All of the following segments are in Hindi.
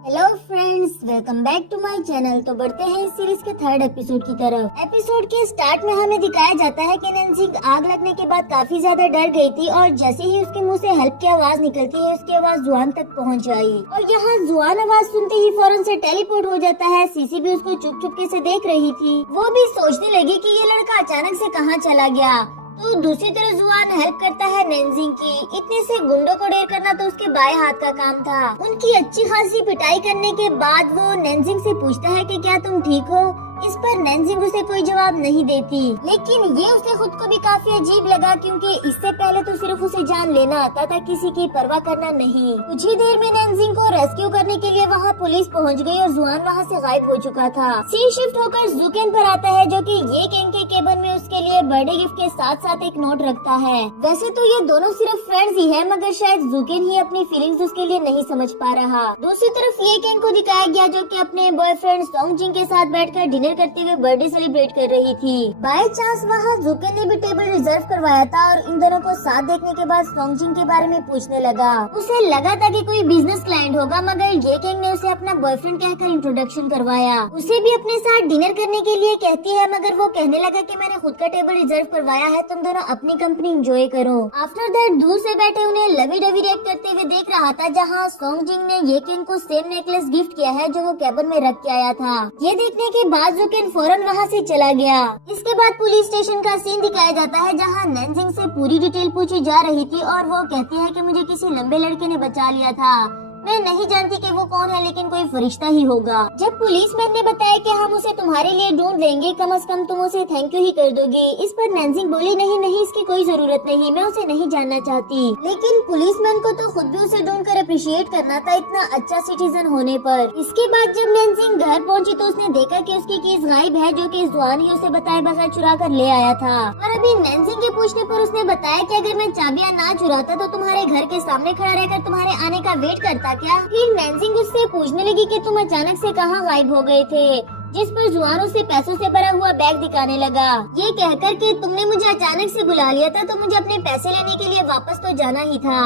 Hello friends, welcome back to my channel. तो बढ़ते हैं इस सीरीज के थर्ड एपिसोड की तरफ। एपिसोड के स्टार्ट में हमें दिखाया जाता है कि नैन्सी आग लगने के बाद काफी ज्यादा डर गई थी और जैसे ही उसके मुंह से हेल्प की आवाज निकलती है, उसकी आवाज जुआन तक पहुंच आई और यहाँ जुआन आवाज सुनते ही फौरन से टेलीपोर्ट हो जाता है। सीसी भी उसको चुप चुपके से देख रही थी। वो भी सोचने लगी कि ये लड़का अचानक से कहाँ चला गया। तो दूसरी तरफ जुआन हेल्प करता है नैन्सी की। इतने से गुंडों को ढेर करना तो उसके बाएं हाथ का काम था। उनकी अच्छी खासी पिटाई करने के बाद वो नैन्सी से पूछता है कि क्या तुम ठीक हो। इस पर नैन्सी उसे कोई जवाब नहीं देती, लेकिन ये उसे खुद को भी काफी अजीब लगा क्योंकि इससे पहले तो सिर्फ उसे जान लेना आता था, किसी की परवाह करना नहीं। कुछ ही देर में नैन्सी को रेस्क्यू करने के लिए वहाँ पुलिस पहुँच गई और जुआन वहाँ से गायब हो चुका था। सीन शिफ्ट होकर जुकेन पर आता है जो कि ये कैंग के केबिन में उसके लिए बर्थडे गिफ्ट के साथ साथ एक नोट रखता है। वैसे तो ये दोनों सिर्फ फ्रेंड्स ही है, मगर शायद जुकेन ही अपनी फीलिंग्स उसके लिए नहीं समझ पा रहा। दूसरी तरफ ये कैंग को दिखाया गया जो कि अपने बॉयफ्रेंड सोंग जिंग के साथ बैठकर डिनर करते हुए बर्थडे सेलिब्रेट कर रही थी। बाय चांस वहाँ जुकेन ने भी टेबल रिजर्व करवाया था और इन दोनों को साथ देखने के बाद सोंग जिंग के बारे में पूछने लगा। उसे लगा था कि कोई बिजनेस क्लाइंट होगा, मगर ये कैंग ने उसे अपना बॉयफ्रेंड कहकर इंट्रोडक्शन करवाया। उसे भी अपने साथ डिनर करने के लिए कहती है, मगर वो कहने लगा कि मैंने खुद का टेबल रिजर्व करवाया है, तुम दोनों अपनी कंपनी एंजॉय करो। आफ्टर दैट दूर से बैठे उन्हें लवी डवी रिएक्ट करते हुए देख रहा था, जहाँ सोंग जिंग ने ये कैंग को सेम नेकलेस गिफ्ट किया है जो वो केबिन में रख के आया था। ये देखने के बाद जुकेन फौरन वहाँ से चला गया। इसके बाद पुलिस स्टेशन का सीन दिखाया जाता है जहाँ नैन्सी से पूरी डिटेल पूछी जा रही थी और वो कहती है कि मुझे किसी लंबे लड़के ने बचा लिया था। मैं नहीं जानती कि वो कौन है, लेकिन कोई फरिश्ता ही होगा। जब पुलिसमैन ने बताया कि हम उसे तुम्हारे लिए ढूंढ लेंगे, कम से कम तुम उसे थैंक यू ही कर दोगी। इस पर नैन्सी बोली, नहीं नहीं, इसकी कोई जरूरत नहीं, मैं उसे नहीं जानना चाहती। लेकिन पुलिसमैन को तो खुद भी उसे ढूंढ कर अप्रिशिएट करना था, इतना अच्छा सिटीजन होने पर। इसके बाद जब नैन्सी घर पहुंची तो उसने देखा कि उसकी कीज गायब है, जो कि जुआन ही उसे बताए बगैर चुरा कर ले आया था। और अभी नैन्सी के पूछने पर उसने बताया कि अगर मैं चाबियां ना चुराता तो तुम्हारे घर के सामने खड़ा रहकर तुम्हारे आने का वेट करता क्या। फिर नैन्सी उससे पूछने लगी कि तुम अचानक से कहाँ गायब हो गए थे, जिस पर जुआन उसे पैसों से भरा हुआ बैग दिखाने लगा। ये कहकर कि तुमने मुझे अचानक से बुला लिया था तो मुझे अपने पैसे लेने के लिए वापस तो जाना ही था।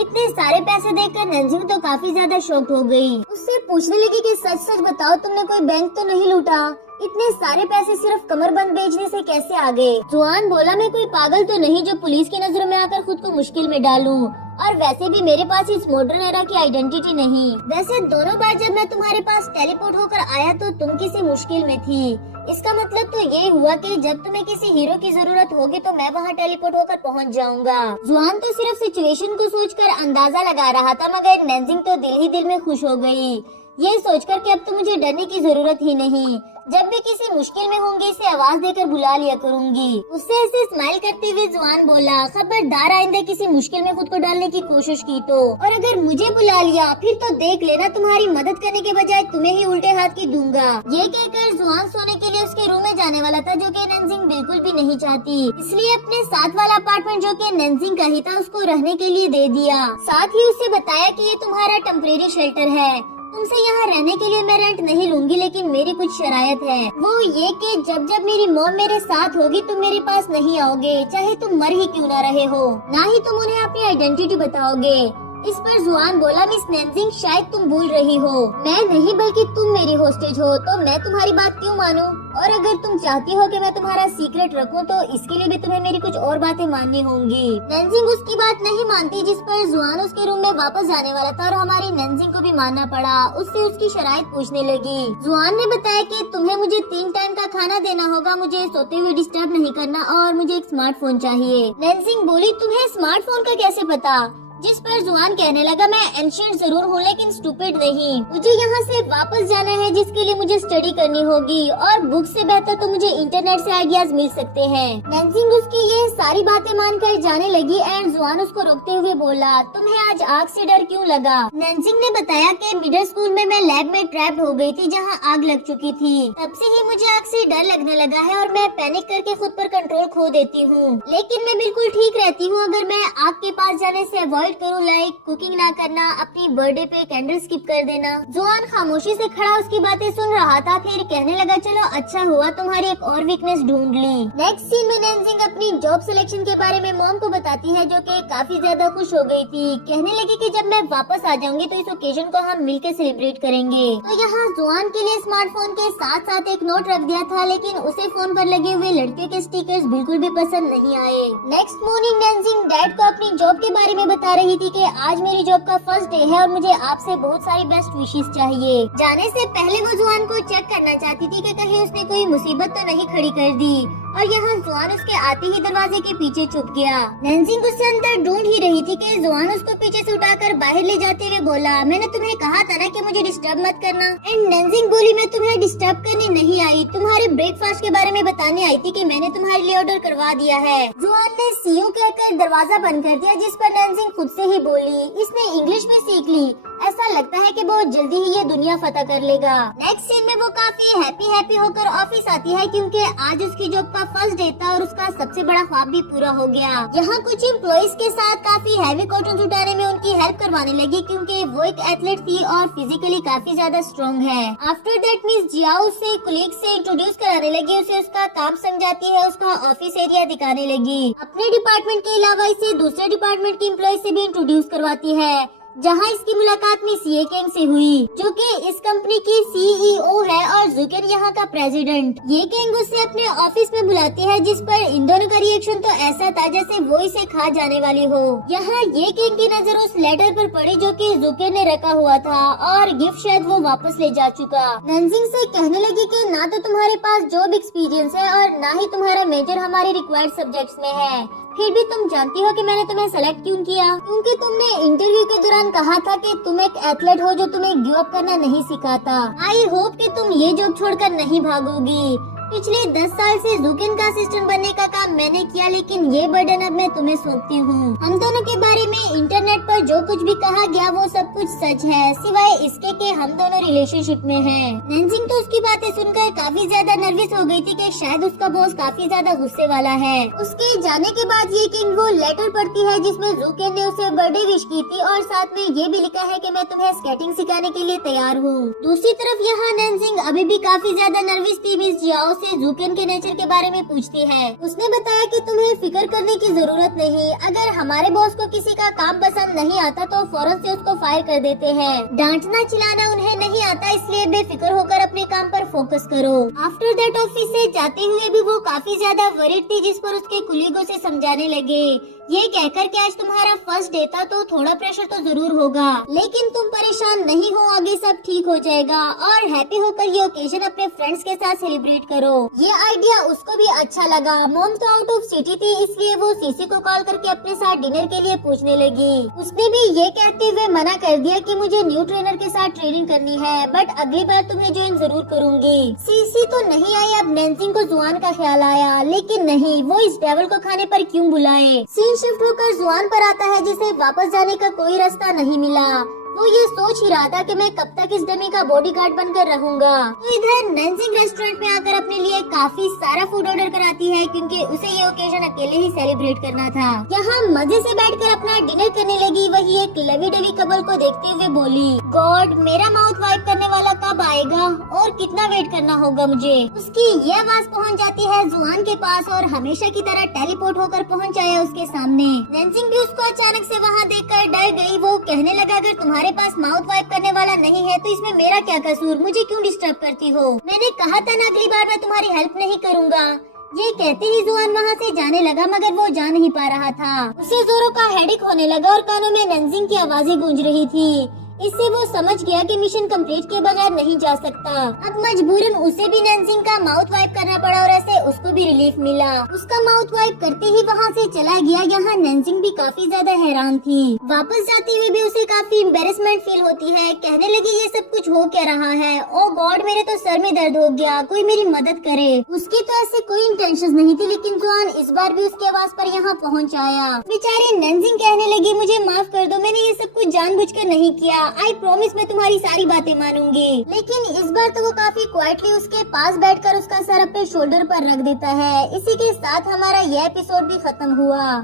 इतने सारे पैसे देखकर नैन्सी तो काफी ज्यादा शॉक हो गई। उससे पूछने लगी कि सच सच बताओ, तुमने कोई बैंक तो नहीं लूटा? इतने सारे पैसे सिर्फ कमरबंद बेचने से कैसे आ गए? जुआन बोला, मैं कोई पागल तो नहीं जो पुलिस की नजरों में आकर खुद को मुश्किल में डालूं, और वैसे भी मेरे पास इस मॉडर्न एरा की आइडेंटिटी नहीं। वैसे दोनों बार जब मैं तुम्हारे पास टेलीपोर्ट होकर आया तो तुम किसी मुश्किल में थी। इसका मतलब तो ये हुआ कि जब तुम्हें किसी हीरो की जरूरत होगी तो मैं वहाँ टेलीपोर्ट होकर पहुँच जाऊंगा। जुआन तो सिर्फ सिचुएशन को सोचकर अंदाजा लगा रहा था, मगर नैन्सी तो दिल ही दिल में खुश हो गई, ये सोचकर कि अब तो मुझे डरने की जरूरत ही नहीं। जब भी किसी मुश्किल में होंगी इसे आवाज देकर बुला लिया करूंगी। उससे ऐसे स्माइल करते हुए जुआन बोला, खबरदार आइंदा किसी मुश्किल में खुद को डालने की कोशिश की तो, और अगर मुझे बुला लिया फिर तो देख लेना, तुम्हारी मदद करने के बजाय तुम्हें ही उल्टे हाथ की दूंगा। ये कहकर जुआन सोने के लिए उसके रूम में जाने वाला था, जो कि नैन्सी बिल्कुल भी नहीं चाहती। इसलिए अपने साथ वाला अपार्टमेंट जो कि नैन्सी का ही था उसको रहने के लिए दे दिया। साथ ही उससे बताया कि ये तुम्हारा टेम्परेरी शेल्टर है, तुमसे यहाँ रहने के लिए मैं रेंट नहीं लूंगी, लेकिन मेरी कुछ शरायत है। वो ये कि जब जब मेरी मॉम मेरे साथ होगी तुम मेरे पास नहीं आओगे, चाहे तुम मर ही क्यों ना रहे हो, ना ही तुम उन्हें अपनी आइडेंटिटी बताओगे। इस पर जुआन बोला, मिस नैन्सी शायद तुम भूल रही हो, मैं नहीं बल्कि तुम मेरी होस्टेज हो, तो मैं तुम्हारी बात क्यों मानूं? और अगर तुम चाहती हो कि मैं तुम्हारा सीक्रेट रखूं तो इसके लिए भी तुम्हें मेरी कुछ और बातें माननी होंगी। नैन्सी उसकी बात नहीं मानती, जिस पर जुआन उसके रूम में वापस जाने वाला था और हमारी नैन्सी को भी मानना पड़ा। उससे उसकी शराइत पूछने लगी। जुआन ने बताया कि तुम्हें मुझे 3 टाइम का खाना देना होगा, मुझे सोते हुए डिस्टर्ब नहीं करना और मुझे एक स्मार्टफोन चाहिए। नैन्सी बोली, तुम्हें स्मार्टफोन का कैसे पता? जिस पर जुआन कहने लगा, मैं एंशिएंट जरूर हूँ लेकिन स्टूपिड नहीं, मुझे यहाँ से वापस जाना है जिसके लिए मुझे स्टडी करनी होगी और बुक से बेहतर तो मुझे इंटरनेट से आइडियाज मिल सकते हैं। नैन्सी उसकी ये सारी बातें मानकर जाने लगी एंड जुआन उसको रोकते हुए बोला, तुम्हें आज आग से डर क्यों लगा? नैन्सी ने बताया कि मिडिल स्कूल में मैं लैब में ट्रैप्ड हो गई थी जहाँ आग लग चुकी थी, तब से ही मुझे आग से डर लगने लगा है और मैं पैनिक करके खुद पर कंट्रोल खो देती हूँ, लेकिन मैं बिल्कुल ठीक रहती हूँ अगर मैं आग के पास जाने से अवॉइड अवॉइड करो, लाइक कुकिंग ना करना, अपनी बर्थडे पे कैंडल स्किप कर देना। जुआन खामोशी से खड़ा उसकी बातें सुन रहा था, फिर कहने लगा चलो अच्छा हुआ तुम्हारी एक और वीकनेस ढूंढ ली। नेक्स्ट सीन में नैनसिंग अपनी जॉब सिलेक्शन के बारे में मॉम को बताती है, जो कि काफी ज्यादा खुश हो गई थी। कहने लगी कि जब मैं वापस आ जाऊंगी तो इस ओकेजन को हम मिलकर सेलिब्रेट करेंगे। तो यहाँ जुआन के लिए स्मार्टफोन के साथ साथ एक नोट रख दिया था, लेकिन उसे फोन पर लगे हुए लड़कियों के स्टिकर्स बिल्कुल भी पसंद नहीं आए। नेक्स्ट मॉर्निंग नैनसिंग डैड को अपनी जॉब के बारे में बता रही थी कि आज मेरी जॉब का फर्स्ट डे है और मुझे आपसे बहुत सारी बेस्ट विशेस चाहिए। जाने से पहले वो जुआन को चेक करना चाहती थी कि कहीं उसने कोई मुसीबत तो नहीं खड़ी कर दी, और यहाँ जुआन उसके आते ही दरवाजे के पीछे छुप गया। नैनसिंग उससे अंदर ढूंढ ही रही थी कि जुआन उसको पीछे से उठाकर बाहर ले जाते हुए बोला, मैंने तुम्हें कहा था ना कि मुझे डिस्टर्ब मत करना। एंड नैनसिंग बोली, मैं तुम्हें डिस्टर्ब करने नहीं आई, तुम्हारे ब्रेकफास्ट के बारे में बताने आई थी कि मैंने तुम्हारे लिए ऑर्डर करवा दिया है। जुआन ने सी यू कहकर दरवाजा बंद कर दिया, जिस पर नैनसिंग खुद से ही बोली, इसने इंग्लिश में सीख ली, ऐसा लगता है कि बहुत जल्दी ही ये दुनिया फतह कर लेगा। नेक्स्ट सीन में वो काफी हैप्पी होकर ऑफिस आती है, क्योंकि आज उसकी जॉब का फर्स्ट डे था और उसका सबसे बड़ा ख्वाब भी पूरा हो गया। यहाँ कुछ एम्प्लॉइज के साथ काफी हैवी कॉटन उठाने में उनकी हेल्प करवाने लगी, क्योंकि वो एक एथलीट थी और फिजिकली काफी ज्यादा स्ट्रॉन्ग है। आफ्टर दैट मिस जियाओ उसे कुलीग से इंट्रोड्यूस कराने लगी, उसे उसका काम समझाती है, उसका ऑफिस एरिया दिखाने लगी। अपने डिपार्टमेंट के अलावा इसे दूसरे डिपार्टमेंट के एम्प्लॉय से भी इंट्रोड्यूस करवाती है, जहां इसकी मुलाकात मिस ये केंग से हुई, जो कि इस कंपनी की सीईओ है और जुकेन यहाँ का प्रेसिडेंट। ये केंग उसे अपने ऑफिस में बुलाती है, जिस पर इन दोनों का रिएक्शन तो ऐसा था जैसे वो इसे खा जाने वाली हो। यहाँ ये केंग की नजर उस लेटर पर पड़ी जो कि जुकेन ने रखा हुआ था, और गिफ्ट शायद वो वापस ले जा चुका। नैनसिंग से कहने लगी कि ना तो तुम्हारे पास जॉब एक्सपीरियंस है और ना ही तुम्हारा मेजर हमारे रिक्वायर्ड सब्जेक्ट्स में है, फिर भी तुम जानती हो कि मैंने तुम्हें सेलेक्ट क्यों किया, क्योंकि तुमने इंटरव्यू के दौरान कहा था कि तुम एक एथलीट हो जो तुम्हें गिव अप करना नहीं सिखाता। आई होप कि तुम ये जॉब छोड़कर नहीं भागोगी। पिछले 10 साल से जुकेन का असिस्टेंट बनने का काम मैंने किया, लेकिन ये बर्डन अब मैं तुम्हें सौंपती हूँ। हम दोनों के बारे में इंटरनेट पर जो कुछ भी कहा गया वो सब कुछ सच है, सिवाय इसके कि हम दोनों रिलेशनशिप में हैं। नैनसिंग तो उसकी बातें सुनकर काफी ज्यादा नर्वस हो गई थी कि शायद उसका बॉस काफी ज्यादा गुस्से वाला है। उसके जाने के बाद ये किंग वो लेटर पढ़ती है, जिसमें जुकेन ने उसे बर्थडे विश की थी और साथ में ये भी लिखा है कि मैं तुम्हें स्केटिंग सिखाने के लिए तैयार हूँ। दूसरी तरफ यहाँ नैनसिंग अभी भी काफी ज्यादा नर्वस थी। मिस जियाओ से जुकेन के नेचर के बारे में पूछती है। उसने बताया कि तुम्हें फिक्र करने की जरूरत नहीं, अगर हमारे बॉस को किसी का काम पसंद नहीं आता तो फौरन से उसको फायर कर देते हैं। डांटना चिल्लाना उन्हें नहीं आता, इसलिए बेफिक्र होकर अपने काम पर फोकस करो। आफ्टर दैट ऑफिस से जाते हुए भी वो काफी ज्यादा वरीड थी, जिस पर उसके कुलीगों से समझाने लगे, ये कहकर कि आज तुम्हारा फर्स्ट डे था तो थोड़ा प्रेशर तो जरूर होगा, लेकिन तुम परेशान नहीं हो, आगे सब ठीक हो जाएगा और हैप्पी होकर ये ओकेजन अपने फ्रेंड्स के साथ सेलिब्रेट करो। ये आइडिया उसको भी अच्छा लगा। मॉम तो आउट ऑफ सिटी थी, इसलिए वो सीसी को कॉल करके अपने साथ डिनर के लिए पूछने लगी। उसने भी ये कहते हुए मना कर दिया कि मुझे न्यू ट्रेनर के साथ ट्रेनिंग करनी है, बट अगली बार तुम्हें ज्वाइन जरूर करूंगी। सीसी तो नहीं आई। अब नैनसिंग को जुआन का ख्याल आया, लेकिन नहीं, वो इस डेविल को खाने पर क्यों बुलाए। शिफ्ट होकर जुआन पर आता है, जिसे वापस जाने का कोई रास्ता नहीं मिला। वो ये सोच ही रहा था कि मैं कब तक इस डमी का बॉडीगार्ड बनकर रहूंगा। तो इधर नैनसिंग रेस्टोरेंट में आकर अपने लिए काफी सारा फूड ऑर्डर कराती है, क्योंकि उसे ये ओकेजन अकेले ही सेलिब्रेट करना था। यहाँ मजे से बैठकर अपना डिनर करने लगी। वही एक लवी डवी कपल को देखते हुए बोली, गॉड, मेरा माउथ वाइप करने वाला कब आएगा और कितना वेट करना होगा मुझे। उसकी ये आवाज पहुँच जाती है जुआन के पास और हमेशा की तरह टेलीपोर्ट होकर पहुँच आया उसके सामने। नैनसिंग भी उसको अचानक से वहाँ देखकर डर गई। वो कहने लगा, अगर तुम्हारे पास माउथ वाइप करने वाला नहीं है तो इसमें मेरा क्या कसूर, मुझे क्यों डिस्टर्ब करती हो? मैंने कहा था ना अगली बार मैं तुम्हारी हेल्प नहीं करूँगा। ये कहते ही जुआन वहाँ से जाने लगा, मगर वो जा नहीं पा रहा था। उसे जोरों का हेडेक होने लगा और कानों में नैनसिंग की आवाजें गूंज रही थी। इससे वो समझ गया कि मिशन कंप्लीट के बगैर नहीं जा सकता। अब मजबूरन उसे भी नैनसिंग का माउथ वाइप करना पड़ा और ऐसे उसको भी रिलीफ मिला। उसका माउथ वाइप करते ही वहाँ से चला गया। यहाँ नैनसिंग भी काफी ज्यादा हैरान थी। वापस जाते हुए भी उसे काफी एम्बेरसमेंट फील होती है। कहने लगी, ये सब कुछ हो क्या रहा है? ओ गॉड, मेरे तो सर में दर्द हो गया, कोई मेरी मदद करे। उसकी तो ऐसे कोई इंटेंशन नहीं थी, लेकिन जुआन इस बार भी उसकी आवाज पर यहाँ पहुँच आया। बेचारी नैनसिंग कहने लगी, मुझे माफ कर दो, मैंने ये सब कुछ जानबूझकर नहीं किया। आई प्रॉमिस मैं तुम्हारी सारी बातें मानूंगी। लेकिन इस बार तो वो काफी क्वाइटली उसके पास बैठकर उसका सर अपने शोल्डर पर रख देता है। इसी के साथ हमारा यह एपिसोड भी खत्म हुआ।